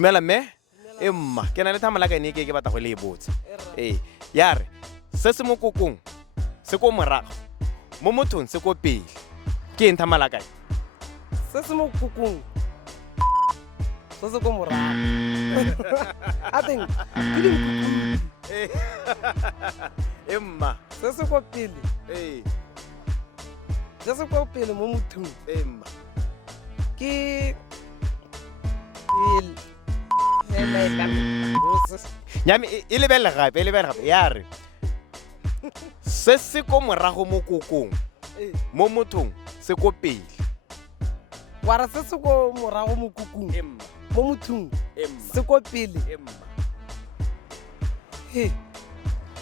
Dumela mme emma ke na le Thamalakane ke batla go le botsa ya re se se mo kokong se ko morago mo mothong se ko pele ke eng Thamalakane se se mo kokong se se ko morago a teng ke le kokong emma se se ko pele se se ko pele mo mothong emma ke nyame e lebelle gape ya re se se ko morago mo kokong mo mothong se ko pele wa re se se ko morago mo kokong mo mothong se ko pele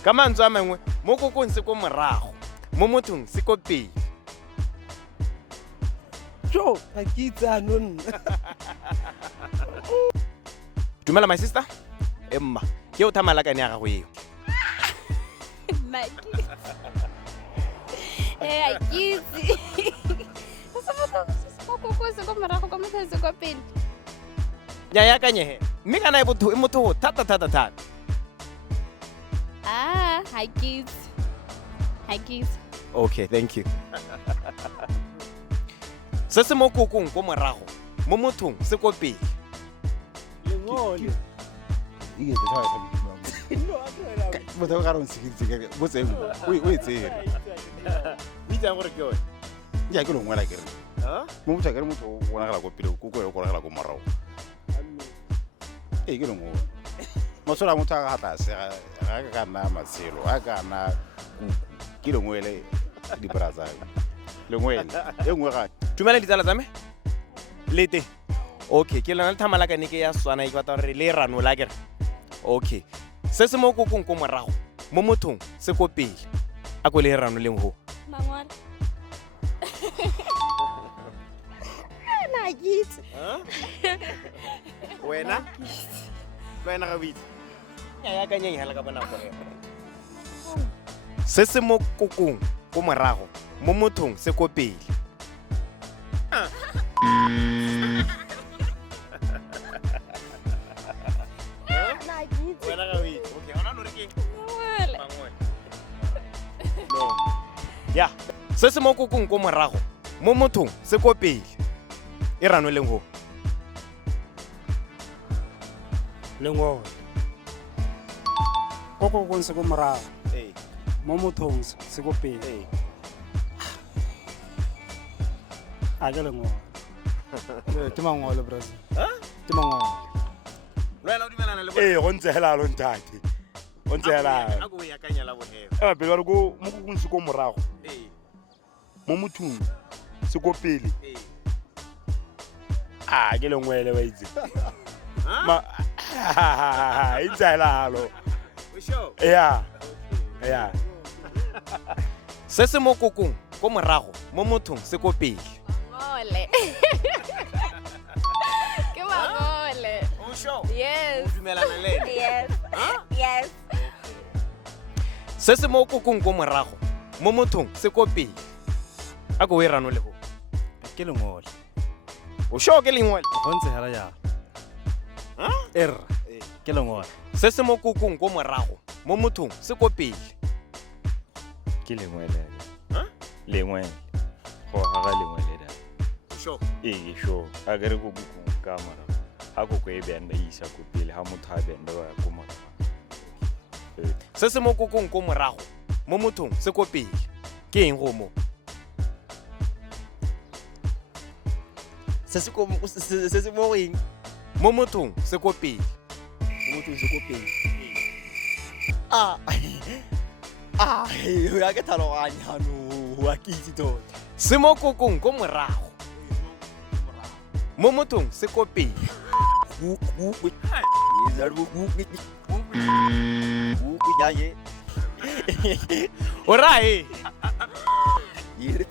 ka mantswe a mangwe mo kokong se ko morago mo mothong se ko pele jo ga ke itse anonna dumela my sister emma ke o Thamalakane ya gago eo nya ya kanyehe mme kana e motho thata okay thank you se se mo kokong ko morago mo mothong se ko pele lengole Ike the time. But I don't see it. What's it? Wait, say. Ni ja gore ke yone Ya ke longwe la ke re. ha Mo botsa ke re motho o bona gala go pele go go go gala go morao. Ke longwe. Mo sola motho a ga tlase ga ka na matshelo a ka na ke longwe le di braza. Lengwe e nngwe ga dumela ditsala tsa me lete okay ke lona le Thamalakane ke ya Setswana e batla re le Ranolang Bw okay se se mo kokong ko morago mo mothong se ko pele a ko le Ranolang Bw mangwana na gitse wena ga bitse ya kanyeng hela ka bona gore se se mo kokong ko morago mo mothong se ko pele na gitse wena ga bitse okay ona no re ke mangwana no ya se se mo kokong ko morago mo mothong se ko pele e Ranolang Bw lengole kokong se ko morago mo mothong se ko pele a ke lengole ke mangole brazil ke mangole lwela o dumelana le go ntse hela lo ntate. Go ntse hela. a go ya kanya la boheo Pele ba go mo go se ko morago. Mo mothung se ko pele. Ke lengwe le ba itse. Ma itse hela lo. o sure Yeah. se se mo kokong ko morago mo mothong se ko pele mangole ke mangole o sure yes o dumelana le yes yes se se mo kokong ko morago mo mothong se ko pele a go e Ranolang Bw ke lengole o sure ke lengwe go ntse hela ja ke lengole se se mo kokong ko morago mo mothong se ko pele ke lengwe lengwe go ga lengwe le da sure sure a ke re go kokong ka mara ha go e benda isa go pele ha motho a benda ba go mara se se mo kokong ko morago mo mothong se ko pele ke eng go mo se se mo eng mo mothong se ko pele mo mothong se ko pele ya ke tlhaloganya no wa ke itse tota se mo kokong ko morago mo mothong se ko pele o rae Dire